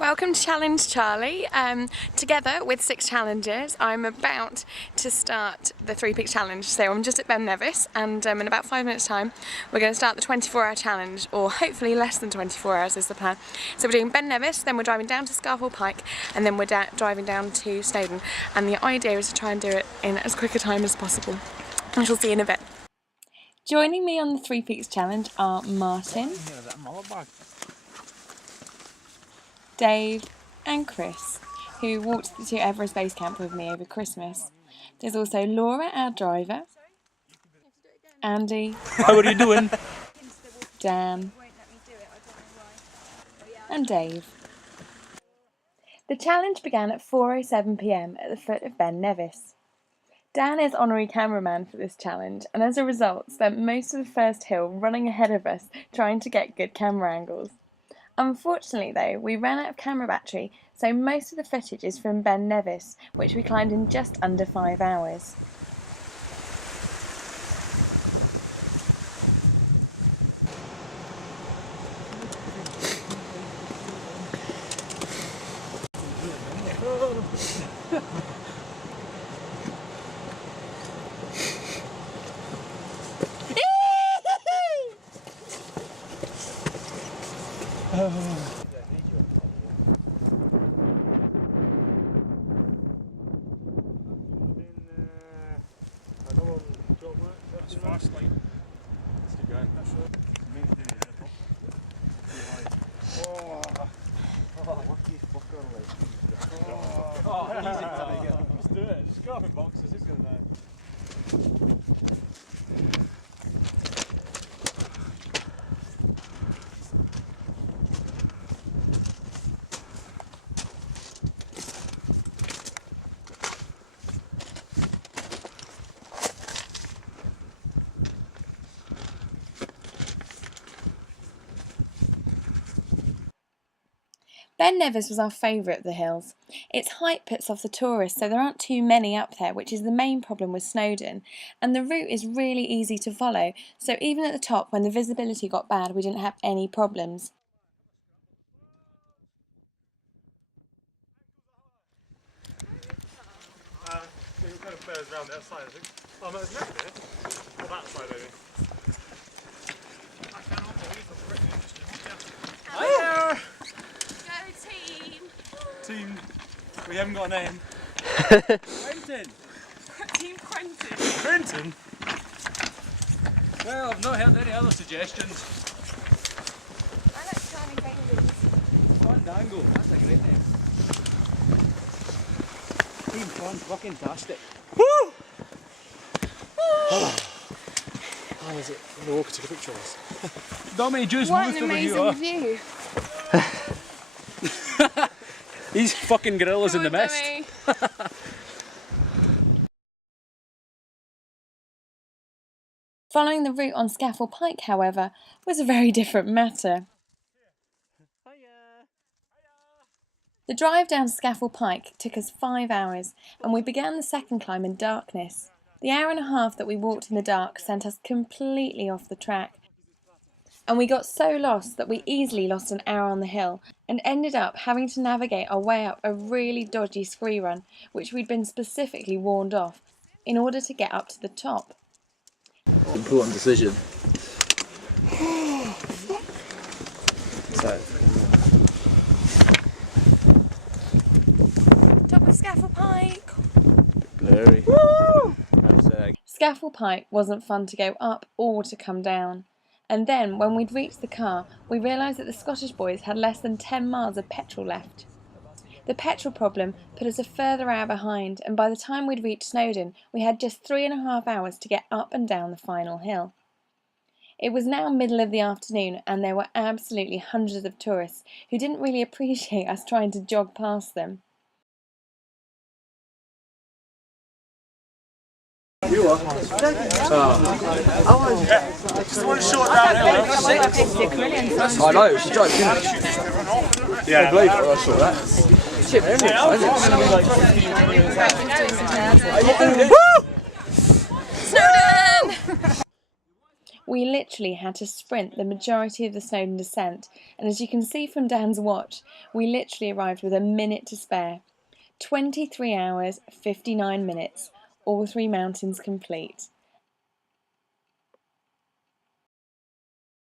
Welcome to Challenge Charlie. Together with 6 challengers, I'm about to start the 3 Peaks Challenge. So I'm just at Ben Nevis, and in about 5 minutes time we're going to start the 24-hour challenge, or hopefully less than 24 hours is the plan. So we're doing Ben Nevis, then we're driving down to Scafell Pike, and then we're driving down to Snowdon. And the idea is to try and do it in as quick a time as possible. I shall see you in a bit. Joining me on the 3 Peaks Challenge are Martin, Dave and Chris, who walked to Everest Base Camp with me over Christmas. There's also Laura, our driver, Andy, How are you doing? Dan and Dave. The challenge began at 4:07 PM at the foot of Ben Nevis. Dan is honorary cameraman for this challenge, and as a result spent most of the first hill running ahead of us trying to get good camera angles. Unfortunately though, we ran out of camera battery, so most of the footage is from Ben Nevis, which we climbed in just under 5 hours. Let's do it. Just go up in boxes, who's going to know? Ben Nevis was our favourite of the hills. Its height puts off the tourists, so there aren't too many up there, which is the main problem with Snowdon, and the route is really easy to follow, so even at the top when the visibility got bad we didn't have any problems. We kind of bears around the other side, I think. Oh, no, there's no there. Or that side, maybe. I cannot believe the Britain industry. Hi there! Team. We haven't got a name. Quentin. Team Quentin. Quentin? Well, I've not heard any other suggestions. I like Charly Bailey's. Fandango. That's a great name. Team Fun, fucking tastic. Woo! How is it? I'm going to walk and take a picture of us. Dommy, juice, what an amazing view. These fucking gorillas in the mist. Following the route on Scafell Pike, however, was a very different matter. The drive down Scafell Pike took us 5 hours, and we began the second climb in darkness. The hour and a half that we walked in the dark sent us completely off the track, and we got so lost that we easily lost an hour on the hill and ended up having to navigate our way up a really dodgy scree run, which we'd been specifically warned off, in order to get up to the top. Important decision. Top of Scafell Pike! Blurry. Woo! That's, Scafell Pike wasn't fun to go up or to come down. And then, when we'd reached the car, we realised that the Scottish boys had less than 10 miles of petrol left. The petrol problem put us a further hour behind, and by the time we'd reached Snowdon, we had just 3.5 hours to get up and down the final hill. It was now middle of the afternoon, and there were absolutely hundreds of tourists who didn't really appreciate us trying to jog past them. You are? Just one short downhill. I know, it's a joke, isn't it? Yeah, I believe it, I saw that. Shit, Snowdon! We literally had to sprint the majority of the Snowdon descent, and as you can see from Dan's watch, we literally arrived with a minute to spare. 23 hours, 59 minutes, all 3 mountains complete.